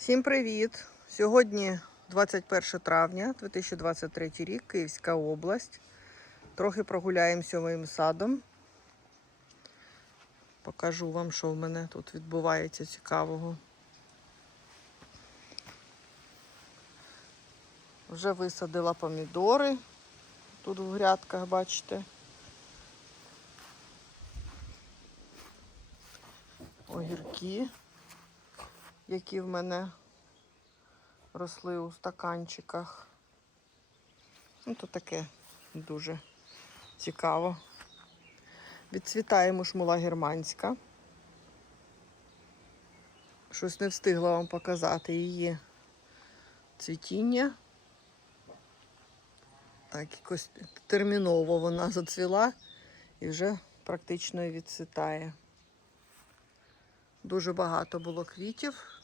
Всім привіт! Сьогодні 21 травня 2023 рік, Київська область. Трохи прогуляємося моїм садом. Покажу вам, що в мене тут відбувається цікавого. Вже висадила помідори. Тут в грядках, бачите. Огірки, які в мене росли у стаканчиках. Ну, то таке дуже цікаво. Відцвітає мушмула германська. Щось не встигла вам показати її цвітіння. Так, якось терміново вона зацвіла і вже практично відцвітає. Дуже багато було квітів.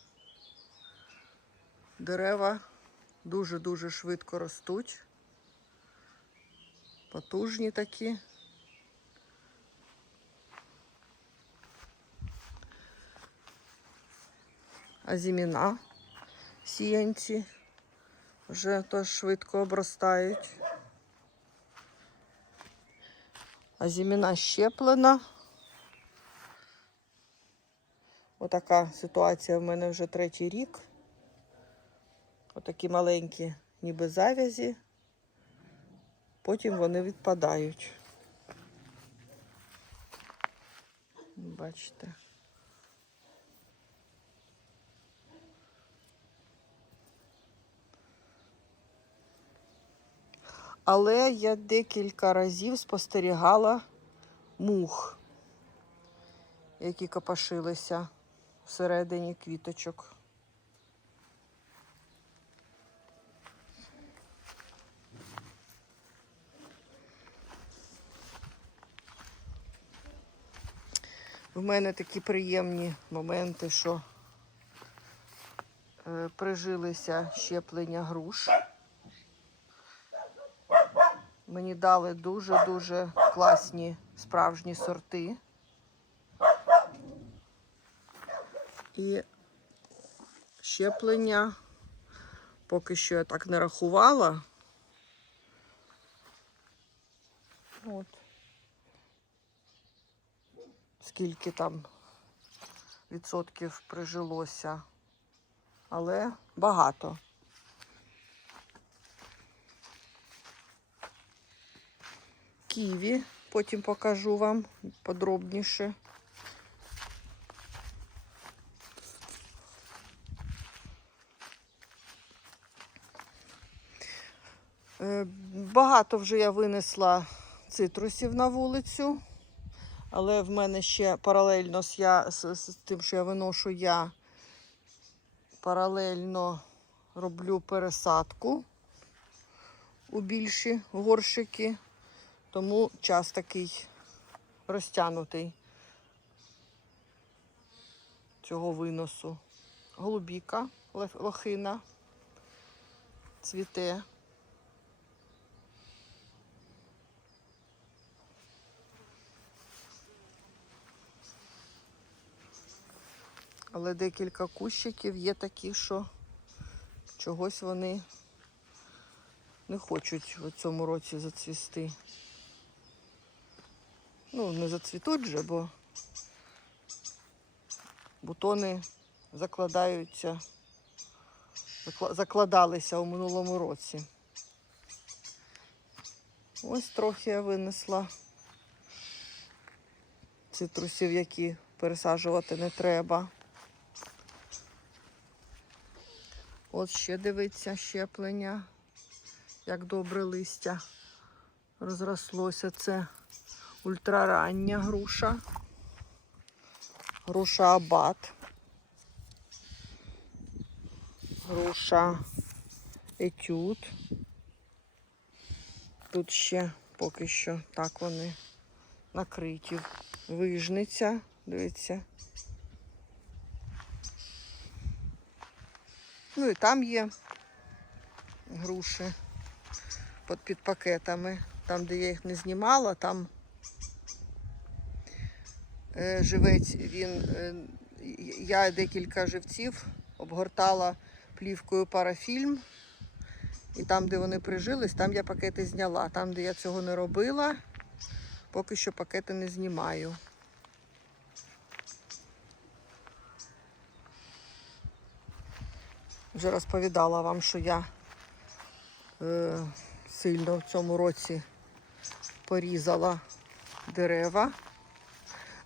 Дерева дуже-дуже швидко ростуть. Потужні такі. А зіміна сіянці вже теж швидко обростають. А зіміна щеплена. Отака ситуація в мене вже третій рік. Отакі маленькі, ніби завязі. Потім вони відпадають. Бачите. Але я декілька разів спостерігала мух, які копошилися всередині квіточок. В мене такі приємні моменти, що е, прижилися щеплення груш. Мені дали дуже-дуже класні справжні сорти. І щеплення поки що я так не рахувала. От. Скільки там відсотків прижилося, але багато. Ківі, потім покажу вам подробніше. Е, Багато вже я винесла цитрусів на вулицю, але в мене ще паралельно з, я, з, з тим, що я виношу, я паралельно роблю пересадку у більші горщики, тому час такий розтягнутий цього виносу. Голубіка, лохина, цвіте. Але декілька кущиків є такі, що чогось вони не хочуть в цьому році зацвісти. Ну, не зацвітуть вже, бо бутони закладаються, закладалися у минулому році. Ось трохи я винесла цитрусів, які пересаджувати не треба. От ще дивиться щеплення, як добре листя розрослося. Це ультрарання груша. Груша абат. Груша етюд. Тут ще поки що так вони накриті. Вижниця, дивіться. Ну і там є груші під, пакетами. Там, де я їх не знімала, там е, живець він. Е, я декілька живців обгортала плівкою парафільм. І там, де вони прижились, там я пакети зняла. Там, де я цього не робила, поки що пакети не знімаю. Вже розповідала вам, що я е, сильно в цьому році порізала дерева.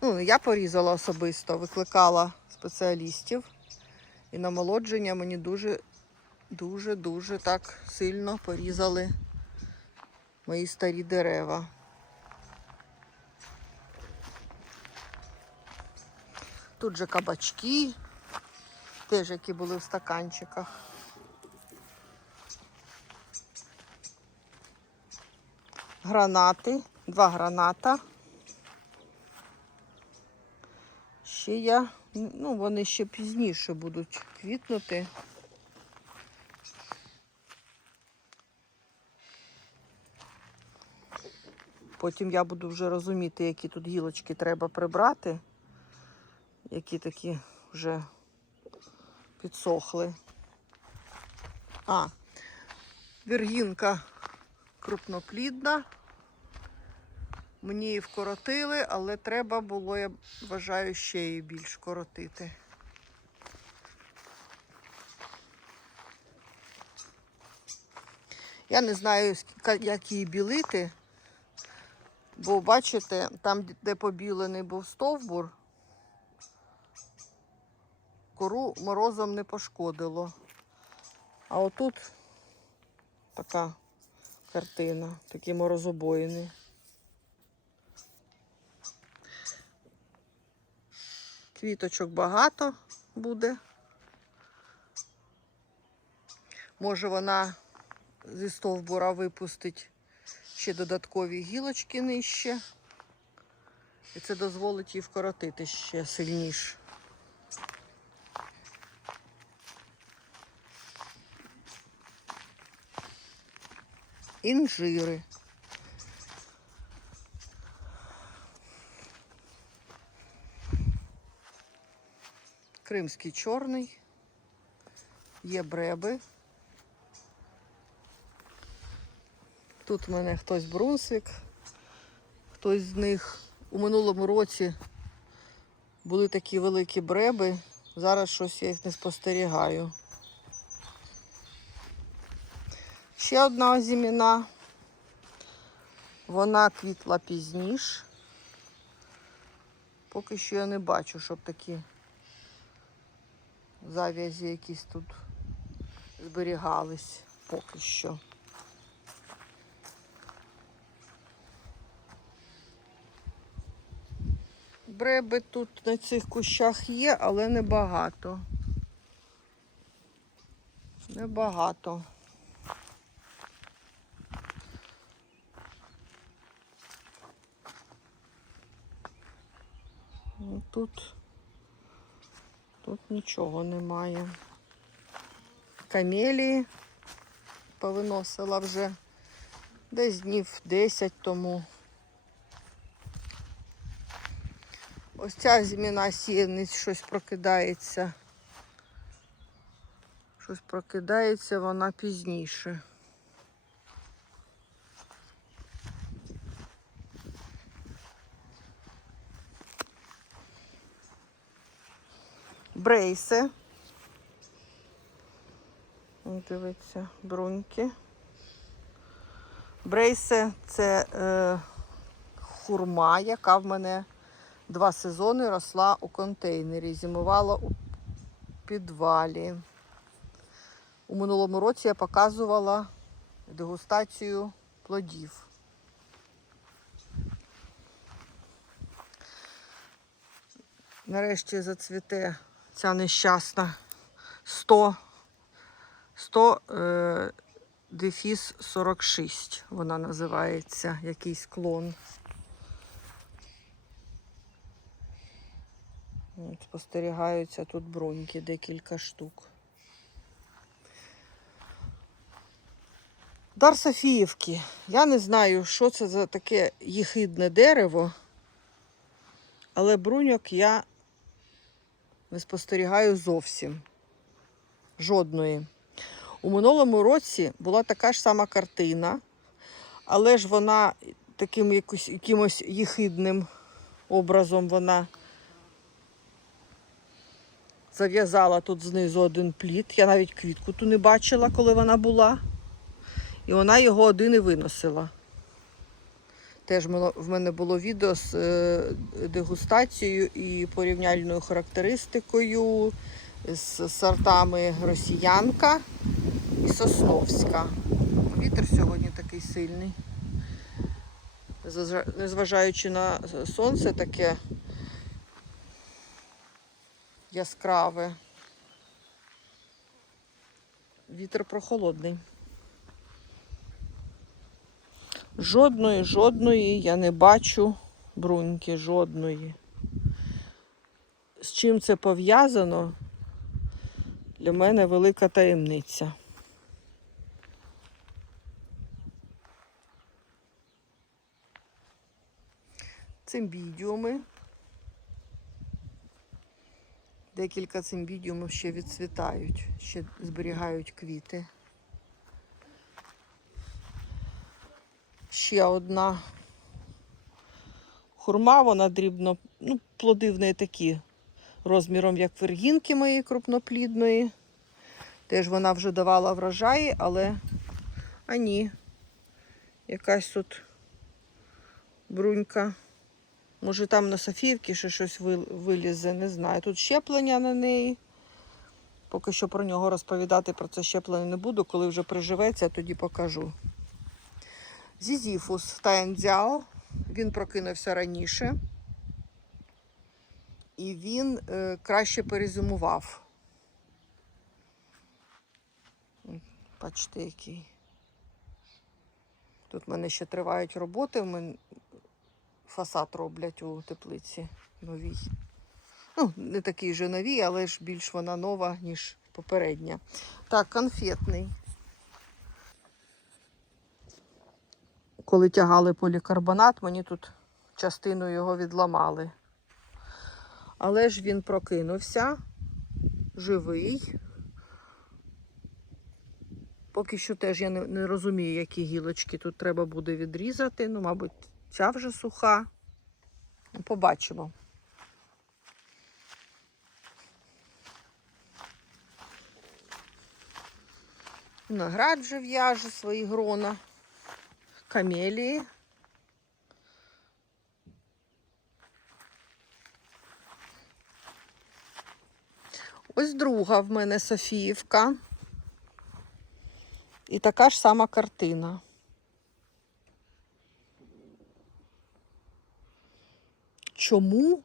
Ну, я порізала особисто, викликала спеціалістів. І намолодження мені дуже, дуже, дуже так сильно порізали мої старі дерева. Тут же кабачки, теж які були в стаканчиках. Гранати, два граната. Ще я, ну, вони ще пізніше будуть квітнути. Потім я буду вже розуміти, які тут гілочки треба прибрати, які такі вже підсохли. А, віргінка крупноплідна. Мені її вкоротили, але треба було, я вважаю, ще її більш коротити. Я не знаю, як її білити, бо бачите, там, де побілений був стовбур, кору морозом не пошкодило. А отут така картина, такі морозобоїни. Квіточок багато буде. Може вона зі стовбура випустить ще додаткові гілочки нижче. І це дозволить їй вкоротити ще сильніше. Інжири. Кримський чорний. Є бреби. Тут в мене хтось брунсвік, хтось з них у минулому році були такі великі бреби. Зараз щось я їх не спостерігаю. Ще одна озіміна. Вона квітла пізніше. Поки що я не бачу, щоб такі зав'язі якісь тут зберігались поки що. Бреби тут на цих кущах є, але небагато. Небагато. Ну, Тут, тут нічого немає. Камелії повиносила вже десь днів 10 тому. Ось ця зміна сіяниць щось прокидається. Щось прокидається вона пізніше. Брейси. Дивіться, бруньки. Брейси це е, хурма, яка в мене два сезони росла у контейнері, зимувала у підвалі. У минулому році я показувала дегустацію плодів. Нарешті зацвіте ця нещасна 100, 100 е, дефіс 46, вона називається, якийсь клон. Спостерігаються тут броньки, декілька штук. Дар Софіївки. Я не знаю, що це за таке їхидне дерево, але бруньок я не спостерігаю зовсім. Жодної. У минулому році була така ж сама картина, але ж вона таким якось, якимось їхидним образом вона зав'язала тут знизу один плід. Я навіть квітку ту не бачила, коли вона була. І вона його один і виносила. Теж в мене було відео з е, дегустацією і порівняльною характеристикою з сортами росіянка і сосновська. Вітер сьогодні такий сильний. Незважаючи на сонце таке яскраве. Вітер прохолодний. Жодної, жодної я не бачу бруньки, жодної. З чим це пов'язано? Для мене велика таємниця. Цимбідіуми. Декілька цимбідіумів ще відцвітають, ще зберігають квіти. Ще одна хурма, вона дрібно, ну, плоди в неї такі розміром, як вергінки моєї крупноплідної. Теж вона вже давала врожаї, але а ні. Якась тут брунька. Може там на Софіївці ще щось вилізе, не знаю. Тут щеплення на неї. Поки що про нього розповідати про це щеплення не буду. Коли вже приживеться, тоді покажу. Зізіфус Тайнзяо. Він прокинувся раніше. І він е, краще перезимував. Бачите, який. Тут в мене ще тривають роботи. Мен- Фасад роблять у теплиці новій. Ну, не такий же новій, але ж більш вона нова, ніж попередня. Так, конфетний. Коли тягали полікарбонат, мені тут частину його відламали. Але ж він прокинувся, живий. Поки що теж я не, не розумію, які гілочки тут треба буде відрізати. Ну, мабуть, ця вже суха. Ну, Побачимо. Виноград вже в'яже свої грона. Камелії. Ось друга в мене Софіївка. І така ж сама картина. Чому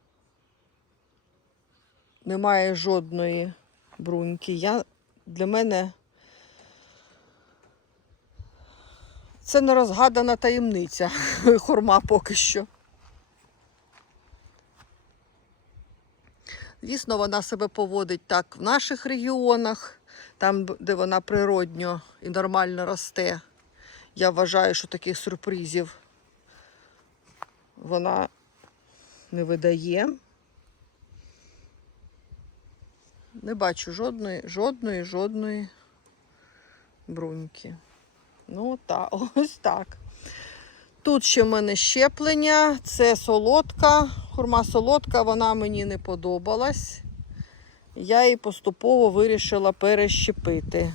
немає жодної бруньки? Я, для мене це не розгадана таємниця хурма поки що. Звісно, вона себе поводить так в наших регіонах, там, де вона природньо і нормально росте. Я вважаю, що таких сюрпризів вона не видає. Не бачу жодної, жодної, жодної бруньки. Ну, так, ось так. Тут ще в мене щеплення, це солодка, хурма солодка, вона мені не подобалась. Я її поступово вирішила перещепити.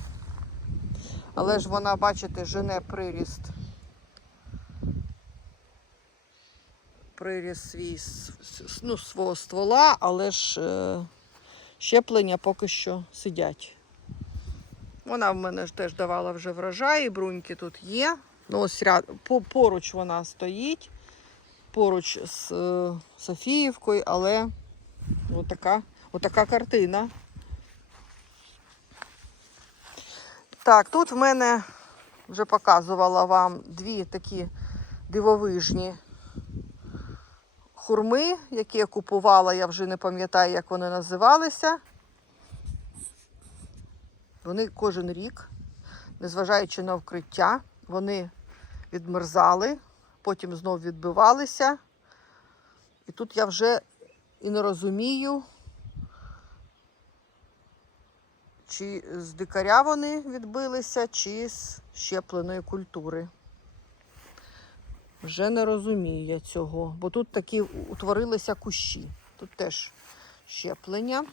Але ж вона, бачите, жене приріст. Приріст свій, ну, свого ствола, але ж е, щеплення поки що сидять. Вона в мене ж теж давала вже врожай, і бруньки тут є. Ну, ось ряд, по, поруч вона стоїть, поруч з е, Софіївкою, але отака, отака картина. Так, тут в мене вже показувала вам дві такі дивовижні хурми, які я купувала, я вже не пам'ятаю, як вони називалися. Вони кожен рік, незважаючи на вкриття, вони відмерзали, потім знов відбивалися. І тут я вже і не розумію, чи з дикаря вони відбилися, чи з щепленої культури. Вже не розумію я цього, бо тут такі утворилися кущі. Тут теж щеплення. Е,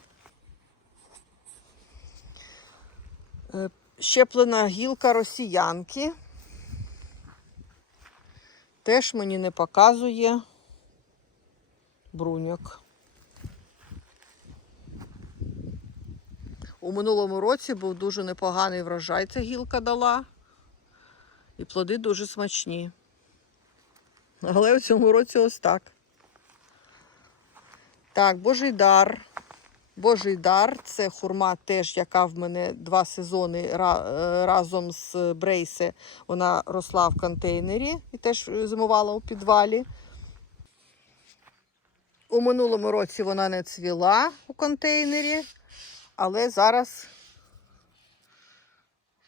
Щеплена гілка росіянки. Теж мені не показує бруньок. У минулому році був дуже непоганий врожай, ця гілка дала. І плоди дуже смачні. Але в цьому році ось так. Так, Божий дар. Божий дар це хурма теж, яка в мене два сезони е, разом з Брейсе. Вона росла в контейнері і теж е, зимувала у підвалі. У минулому році вона не цвіла у контейнері, але зараз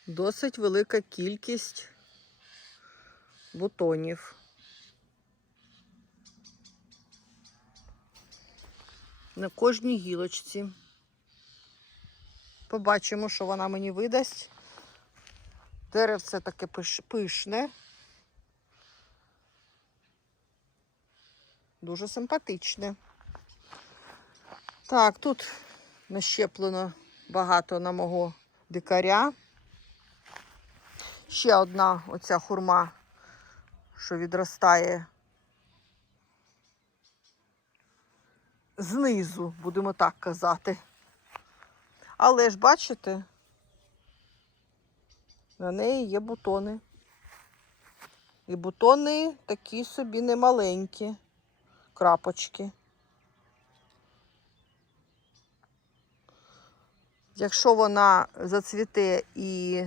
досить велика кількість бутонів. На кожній гілочці. Побачимо, що вона мені видасть. Деревце таке пиш- пишне. Дуже симпатичне. Так, тут нащеплено багато на мого дикаря. Ще одна оця хурма, що відростає знизу, будемо так казати. Але ж бачите, на неї є бутони. І бутони такі собі немаленькі, крапочки. Якщо вона зацвіте і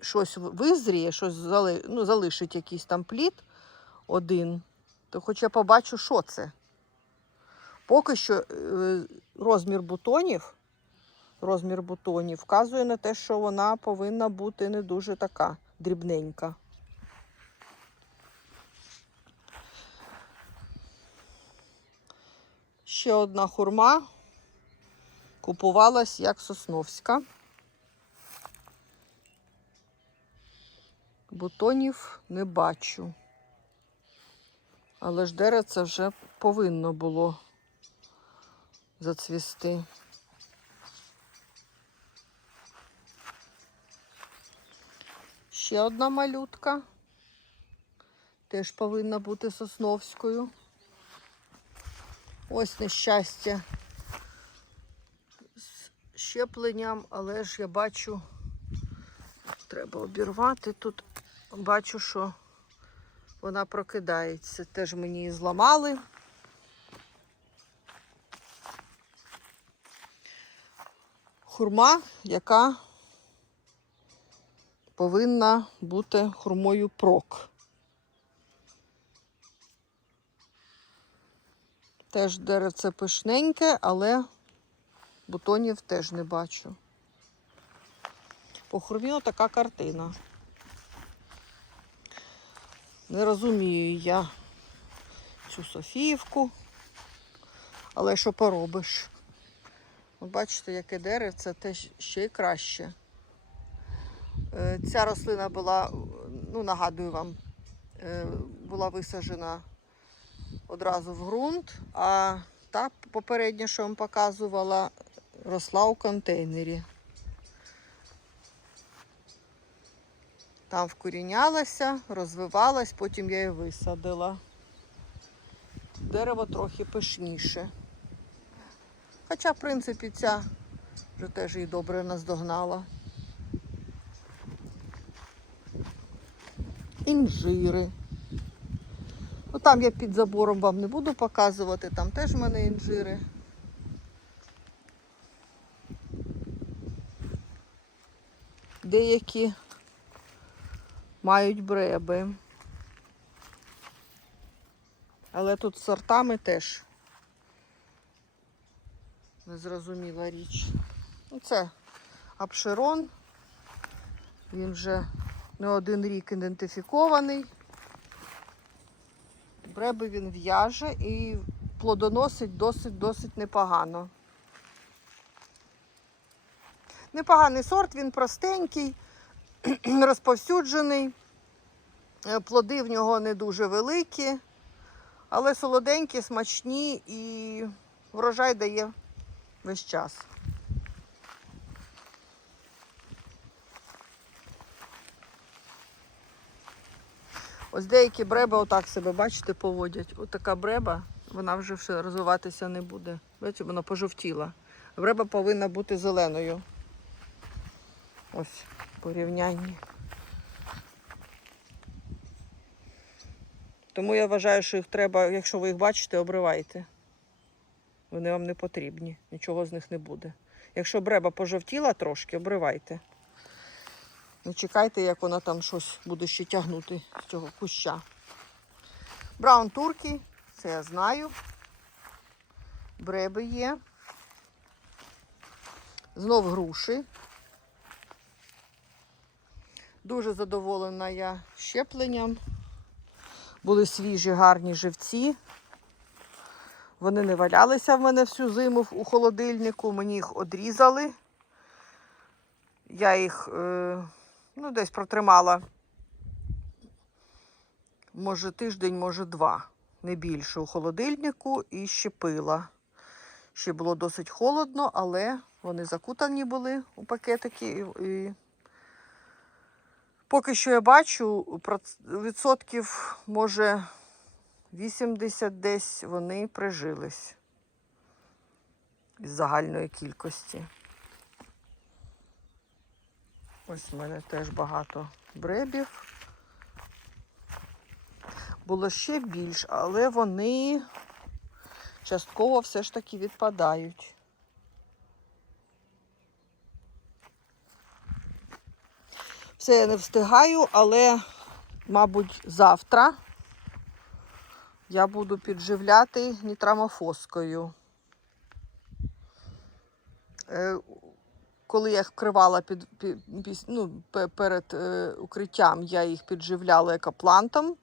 щось визріє, щось зали... ну, залишить якийсь там плід один, то хоч я побачу, що це. Поки що е, розмір бутонів, розмір бутонів вказує на те, що вона повинна бути не дуже така дрібненька. Ще одна хурма купувалась як сосновська. Бутонів не бачу. Але ж деревце вже повинно було зацвісти. Ще одна малютка. Теж повинна бути сосновською. Ось нещастя з щепленням, але ж я бачу, треба обірвати тут. Бачу, що вона прокидається. Теж мені її зламали. Хурма, яка повинна бути хурмою прок. Теж деревце пишненьке, але бутонів теж не бачу. По хурмі така картина. Не розумію я цю Софіївку, але що поробиш? Ви бачите, яке деревце, те ще й краще. Е, Ця рослина була, ну нагадую вам, е, була висаджена одразу в ґрунт, а та попередня, що вам показувала, росла у контейнері. Там вкорінялася, розвивалась, потім я її висадила. Дерево трохи пишніше. Хоча, в принципі, ця вже теж її добре наздогнала. Інжири. Ну, там я під забором вам не буду показувати, там теж в мене інжири. Деякі мають бреби. Але тут сортами теж незрозуміла річ. Ну, це апшерон. Він вже не один рік ідентифікований. Бреби він в'яже і плодоносить досить-досить непогано. Непоганий сорт, він простенький, розповсюджений. Е, Плоди в нього не дуже великі, але солоденькі, смачні і врожай дає весь час. Ось деякі бреби отак себе, бачите, поводять. Ось така бреба, вона вже розвиватися не буде. Бачите, вона пожовтіла. Бреба повинна бути зеленою. Ось порівнянні. Тому я вважаю, що їх треба, якщо ви їх бачите, обривайте. Вони вам не потрібні, нічого з них не буде. Якщо бреба пожовтіла трошки, обривайте. Не чекайте, як вона там щось буде ще тягнути з цього куща. Браун турки, це я знаю. Бреби є. Знов груші. Дуже задоволена я щепленням. Були свіжі, гарні живці. Вони не валялися в мене всю зиму у холодильнику. Мені їх одрізали. Я їх е, ну, десь протримала. Може тиждень, може два. Не більше у холодильнику і щепила. Ще було досить холодно, але вони закутані були у пакетики. І, і... Поки що я бачу, відсотків, може, 80 десь вони прижились із загальної кількості. Ось в мене теж багато бребів. Було ще більш, але вони частково все ж таки відпадають. Все я не встигаю, але, мабуть, завтра я буду підживляти нітрамофоскою. Е, Коли я їх вкривала під, під, ну, перед е, укриттям, я їх підживляла екоплантом.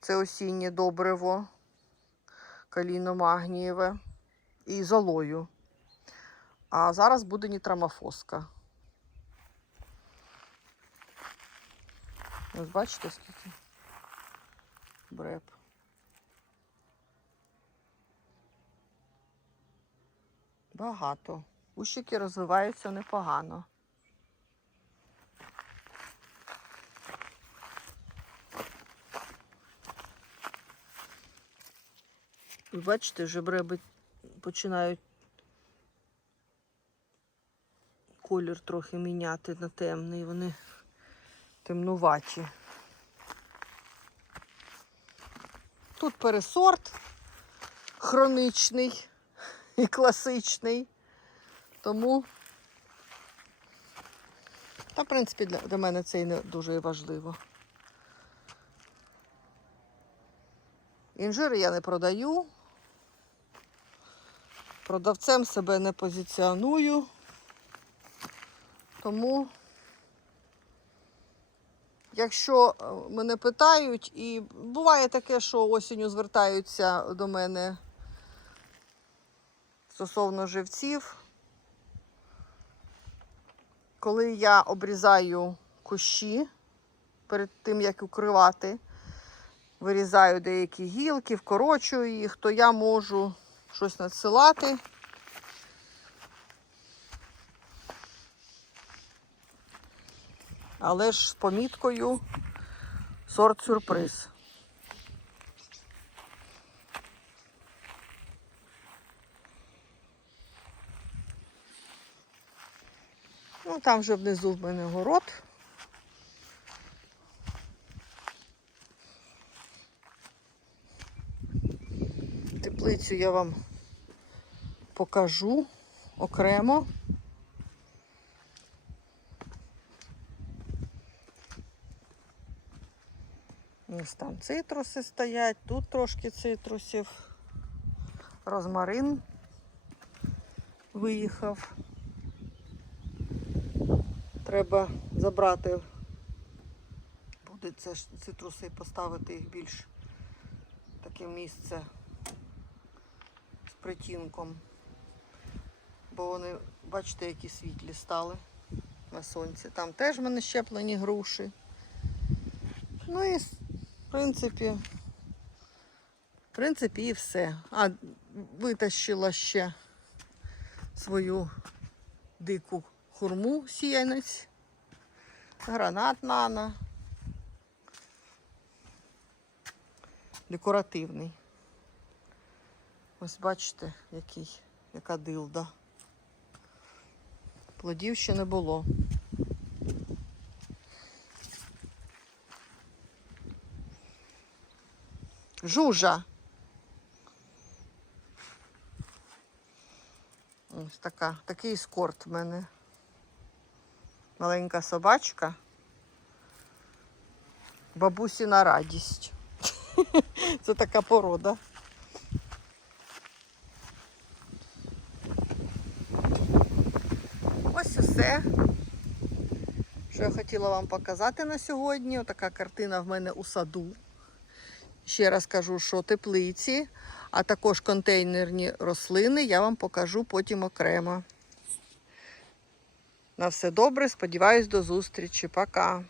Це осіннє добриво, каліно-магнієве і золою. А зараз буде нітрамофоска. Ось бачите, скільки бреб. Багато. Кущики розвиваються непогано. Ви бачите, вже бреби починають колір трохи міняти на темний. Вони темнуваті. Тут пересорт хроничний і класичний. Тому, та, в принципі, для, для мене це і не дуже важливо. Інжири я не продаю. Продавцем себе не позиціоную. Тому, якщо е, мене питають, і буває таке, що осінню звертаються до мене стосовно живців, коли я обрізаю кущі перед тим, як укривати, вирізаю деякі гілки, вкорочую їх, то я можу щось надсилати. Але ж з поміткою сорт сюрприз. Ну, там вже внизу в мене город. Теплицю я вам покажу окремо. Ось там цитруси стоять, тут трошки цитрусів. Розмарин виїхав. Треба забрати, буде це цитруси і поставити їх більш таке місце з притінком. Бо вони бачите, які світлі стали на сонці. Там теж в мене щеплені груші. Ну і, в принципі, в принципі, і все. А витащила ще свою дику хурму сіянець, гранат нано. Декоративний. Ось бачите, який, яка дилда. Плодів ще не було. Жужа. Ось така, такий ескорт в мене. Маленька собачка. Бабусіна радість. Це така порода. Ось і все. Що я хотіла вам показати на сьогодні. Отака картина в мене у саду. Ще раз кажу, що теплиці, а також контейнерні рослини я вам покажу потім окремо. На все добре, сподіваюсь, до зустрічі. Пока.